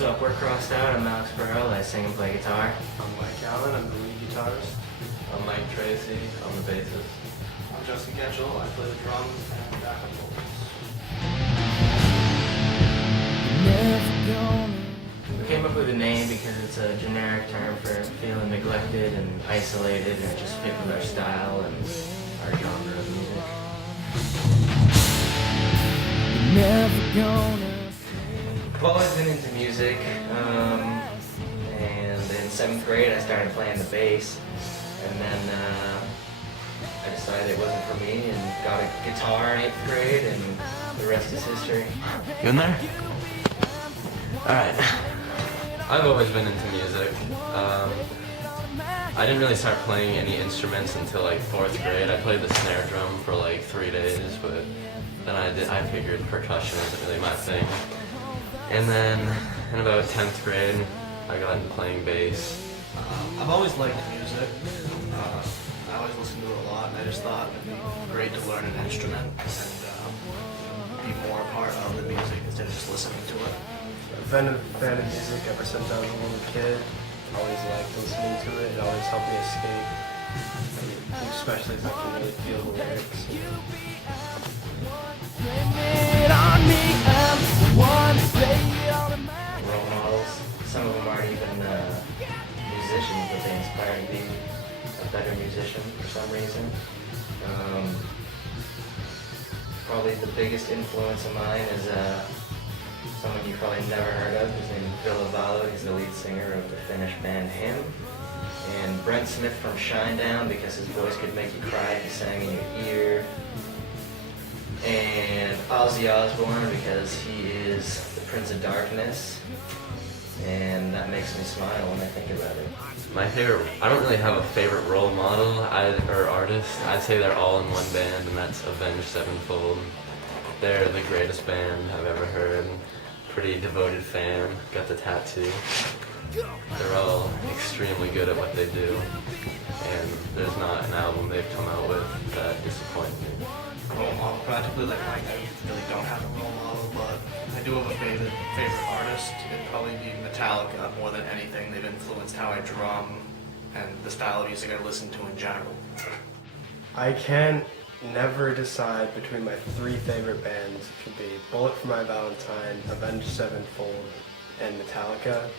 What's up, we're Crossed Out. I'm Alex Pearl. I sing and play guitar. I'm Mike Allen, I'm the lead guitarist. I'm Mike Tracy, I'm the bassist. I'm Justin Getchell, I play the drums and backup vocals. We came up with a name because it's a generic term for feeling neglected and isolated, and it just fit with our style and our genre of music. I've always been into music, and in 7th grade I started playing the bass, and then I decided it wasn't for me and got a guitar in 8th grade, and the rest is history. You in there? Alright. I've always been into music. I didn't really start playing any instruments until like 4th grade. I played the snare drum for like 3 days, but then I figured percussion isn't really my thing. And then in about 10th grade, I got into playing bass. I've always liked music. I always listened to it a lot, and I just thought it'd be great to learn an instrument and be more a part of the music instead of just listening to it. I've been a fan of music ever since I was a little kid. Always liked listening to it. It always helped me escape, especially if I can really feel the lyrics. Role models. Some of them aren't even musicians, but they inspire me to be a better musician for some reason. Probably the biggest influence of mine is someone you probably never heard of. His name is Ville Valo. He's the lead singer of the Finnish band Him. And Brent Smith from Shinedown, because his voice could make you cry if he sang in your ear. And Ozzy Osbourne, because he is the Prince of Darkness, and that makes me smile when I think about it. My favorite, I don't really have a favorite role model or artist. I'd say they're all in one band, and that's Avenged Sevenfold. They're the greatest band I've ever heard. Pretty devoted fan, got the tattoo. They're all extremely good at what they do, and there's not an album they've come out with that disappoints me. Role model, practically like Mike, I really don't have a role model, but I do have a favorite artist. It'd probably be Metallica more than anything. They've influenced how I drum and the style of music I listen to in general. I can never decide between my 3 favorite bands. It could be Bullet for My Valentine, Avenged Sevenfold, and Metallica.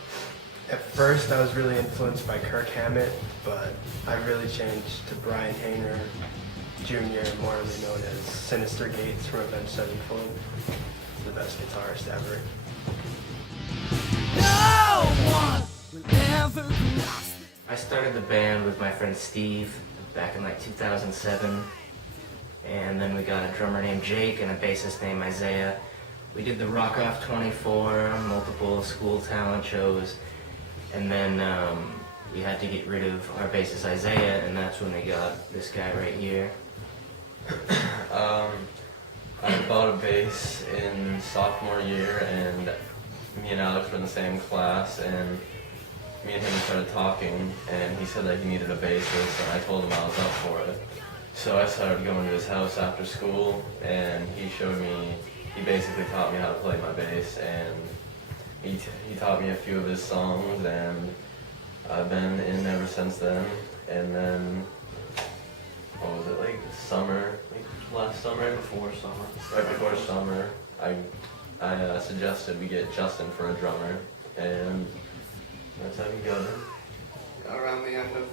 At first I was really influenced by Kirk Hammett, but I really changed to Brian Hayner Jr., morally known as Sinister Gates from Avenged Sevenfold. He's the best guitarist ever. I started the band with my friend Steve back in like 2007, and then we got a drummer named Jake and a bassist named Isaiah. We did the Rock Off 24, multiple school talent shows, and then we had to get rid of our bassist Isaiah, and that's when we got this guy right here. I bought a bass in sophomore year, and me and Alex were in the same class, and me and him started talking, and he said that he needed a bassist, and I told him I was up for it. So I started going to his house after school, and he basically taught me how to play my bass, and he taught me a few of his songs, and I've been in ever since then. And then, what was it, like summer, like last summer? Before summer. Right before summer, I suggested we get Justin for a drummer, and that's how we got him. Around the end of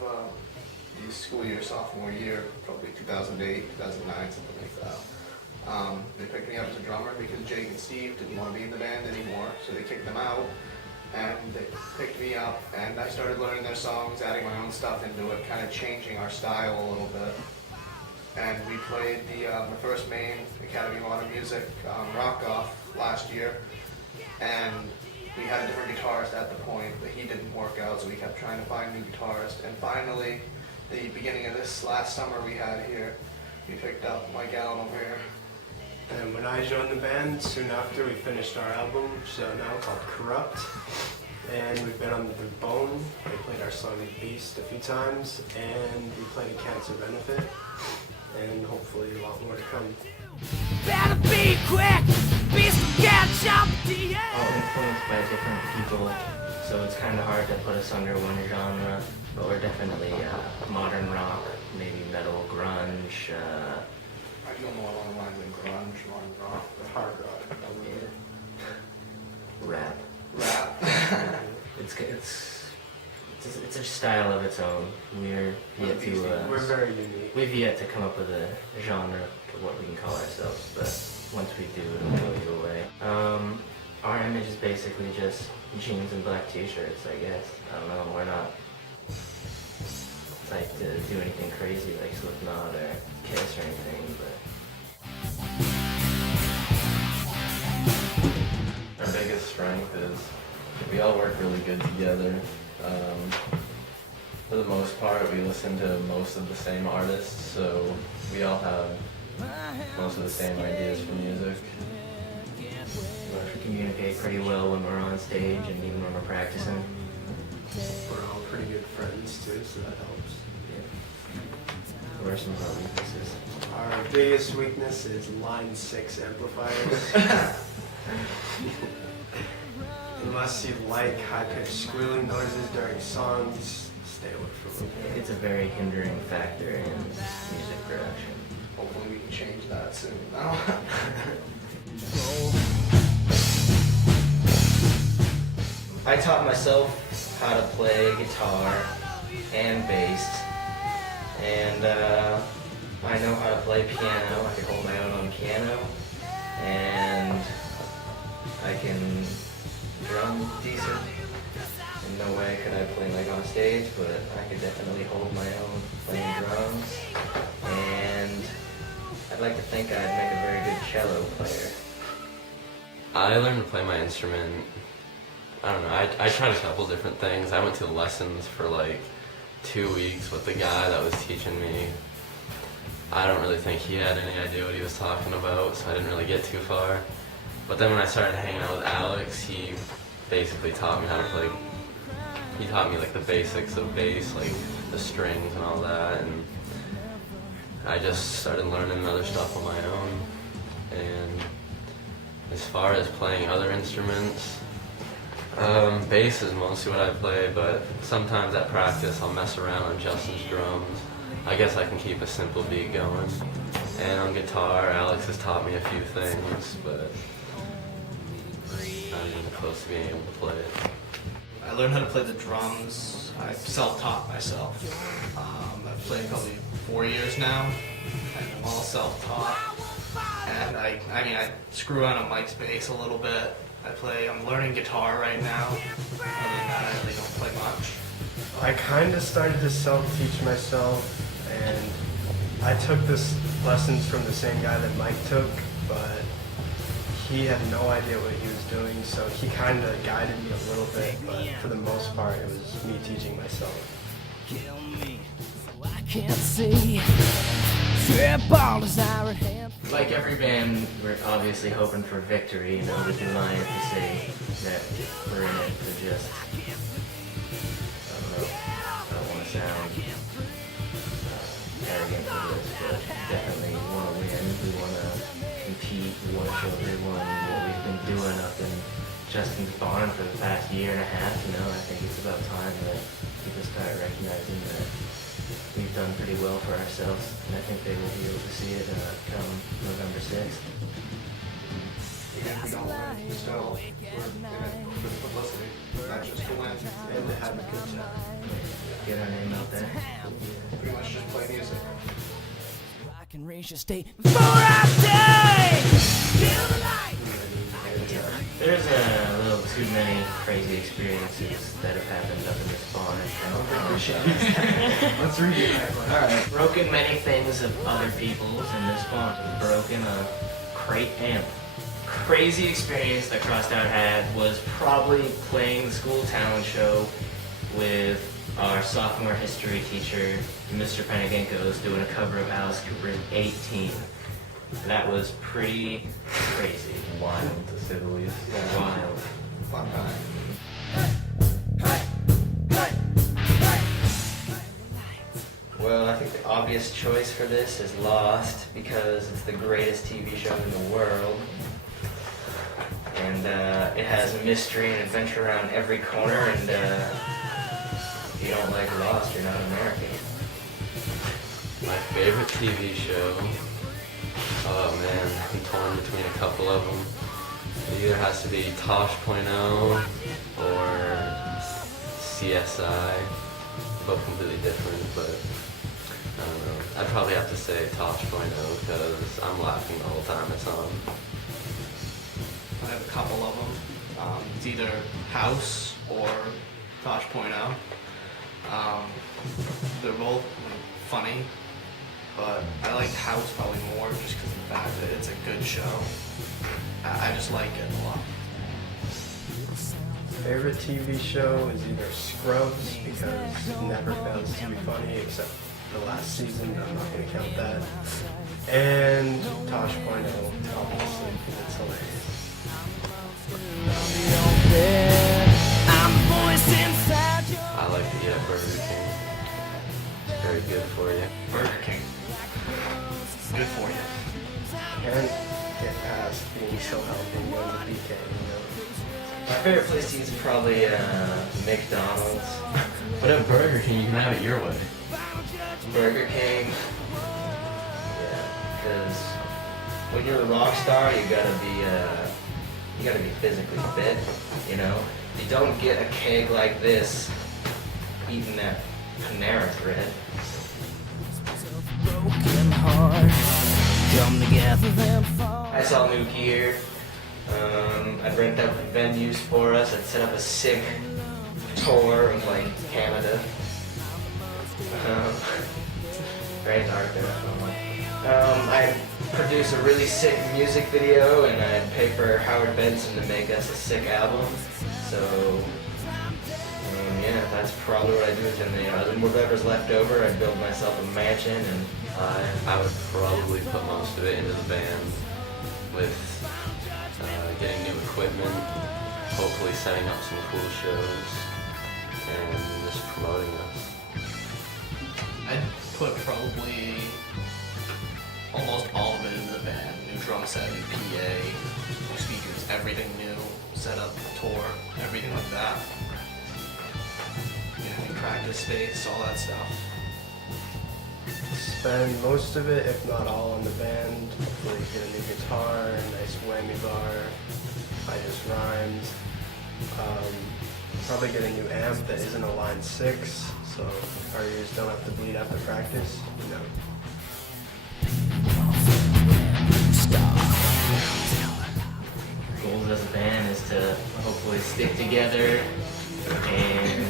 the school year, sophomore year, probably 2008, 2009, something like that. They picked me up as a drummer because Jake and Steve didn't want to be in the band anymore, so they kicked them out, and they picked me up, and I started learning their songs, adding my own stuff into it, kind of changing our style a little bit. And we played the first main Academy of Modern Music Rock Off last year, and we had a different guitarist at the point, but he didn't work out, so we kept trying to find a new guitarist. And finally, the beginning of this last summer we had here, we picked up Mike Allen over here. And when I joined the band, soon after we finished our album, which is out now, called Corrupt. And we've been on The Bone. We played our song Beast a few times, and we played a cancer benefit, and hopefully a lot more to come. Better be quick, beast get all influenced by different people, so it's kind of hard to put us under one genre. But we're definitely modern rock, maybe metal, grunge. I feel more along the lines of grunge, modern rock, hard rock, Rap. rap. It's a style of its own. We're yet to We're very unique. we've yet to come up with a genre of what we can call ourselves, but once we do, it'll blow you away. Our image is basically just jeans and black t-shirts, I guess. I don't know, we're not like to do anything crazy like Slipknot or Kiss or anything, but Our biggest strength is we all work really good together. For the most part, we listen to most of the same artists, so we all have most of the same ideas for music. we communicate pretty well when we're on stage and even when we're practicing. We're all pretty good friends too, so that helps. What are some of our weaknesses? Our biggest weakness is line 6 amplifiers. Unless you like high-pitched squealing noises during songs, stay away from it. It's a very hindering factor in music production. Hopefully we can change that soon. I taught myself how to play guitar and bass, and I know how to play piano. I can hold my own on piano, and I can drum decent. In no way could I play like on stage, but I could definitely hold my own playing drums, and I'd like to think I'd make a very good cello player. I learned to play my instrument, I don't know, I tried a couple different things. I went to lessons for like 2 weeks with the guy that was teaching me. I don't really think he had any idea what he was talking about, so I didn't really get too far. But then when I started hanging out with Alex, he basically taught me how to play. He taught me like the basics of bass, like the strings and all that, and I just started learning other stuff on my own. And as far as playing other instruments, bass is mostly what I play, but sometimes at practice I'll mess around on Justin's drums. I guess I can keep a simple beat going. And on guitar, Alex has taught me a few things, but I'm not even close to being able to play it. I learned how to play the drums. I self-taught myself. I've played probably 4 years now, and I'm all self-taught. And I screw around on Mike's bass a little bit. I'm learning guitar right now. Other than that, I really don't play much. I kind of started to self-teach myself, and I took this lessons from the same guy that Mike took, but he had no idea what he was doing, so he kind of guided me a little bit, but for the most part, it was me teaching myself. Like every band, we're obviously hoping for victory. You know, we'd be lying to say that we're in it to just, I don't want to sound arrogant for this, but definitely want to win. We want to compete. We want to show everyone what we've been doing up in Justin's barn for the past year and a half. You know, I think it's about time that people start recognizing that we've done pretty well for ourselves, and I think they will be able to see it come November 6th. Even if we don't win, still, we're in it for the publicity, not just to win. And to have a good time. Get our name out there. Pretty much just play music. I can reach your state before I die. Kill the light. There's a little too many crazy experiences that have happened up in this barn. Let's read it. Alright. Broken many things of other people's in this barn. Broken a crate amp. Crazy experience that Crosstown had was probably playing the school talent show with our sophomore history teacher, Mr. Panaginkos, doing a cover of Alice Cooper's 18. That was pretty crazy. Wild, to say the least. Wild. Fun time. Well, I think the obvious choice for this is Lost because it's the greatest TV show in the world. and it has mystery and adventure around every corner, and if you don't like Lost, you're not American. My favorite TV show? Oh man, I'm torn between a couple of them. It either has to be Tosh.0 or CSI. Both completely different, but I don't know. I'd probably have to say Tosh.0 because I'm laughing the whole time it's on. I have a couple of them. It's either House or Tosh.0. They're both funny, but I like House probably more just because of the fact that it's a good show. I just like it a lot. Favorite TV show is either Scrubs, because it never fails to be funny, except the last season, but I'm not going to count that. And Tosh.0, obviously, because it's hilarious. I like to eat at Burger King. It's very good for you. Burger King. Good for you. Can't get past being so healthy and going to BK, My favorite place to eat is probably McDonald's. But at Burger King, you can have it your way. Burger King. Yeah, because when you're a rock star, you gotta be physically fit. You know, you don't get a keg like this eating that Panera bread. Broken heart, come together then fall. I saw new gear. I'd rent out venues for us. I'd set up a sick tour of like Canada. Very dark there. I'd produce a really sick music video, and I'd pay for Howard Benson to make us a sick album. So, yeah, that's probably what I do with him. You know, whatever's left over, I'd build myself a mansion, and I would probably put most of it into the band with getting new equipment, hopefully setting up some cool shows, and just promoting us. I'd put probably almost all of it into the band. New drum set, new PA, new speakers, everything new, set up, tour, everything like that. Yeah, new practice space, all that stuff. Spend most of it, if not all, on the band. Hopefully get a new guitar, a nice whammy bar. I just rhymed. Probably get a new amp that isn't a line 6, so our ears don't have to bleed after practice. You know. goals as a band is to hopefully stick together and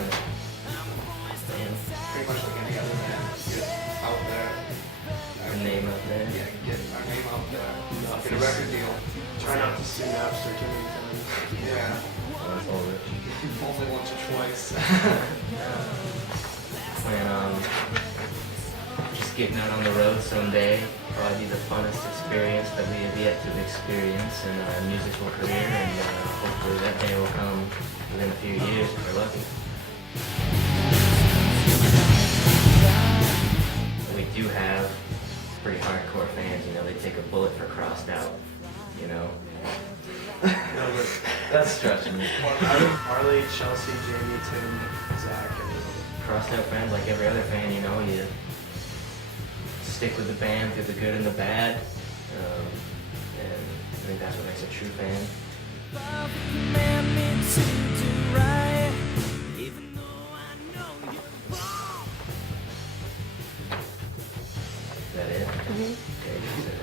Pretty much like any other band, get out there. our name up there. Yeah, get our name out there. Get a record deal. Try not to sue Napster too many times. Yeah, That's all rich. only once or twice. Plan on just getting out on the road someday. Probably be the funnest experience that we have yet to experience in our musical career, and hopefully that day will come within a few years if we're lucky. We do have pretty hardcore fans, you know, they take a bullet for Crossed Out, you know. That's stretching it. Harley, Chelsea, Jamie, Tim, Zach, and Crossed Out fans, like every other fan, you know, you stick with the band through the good and the bad, and I think that's what makes a true fan. Is that it? Okay.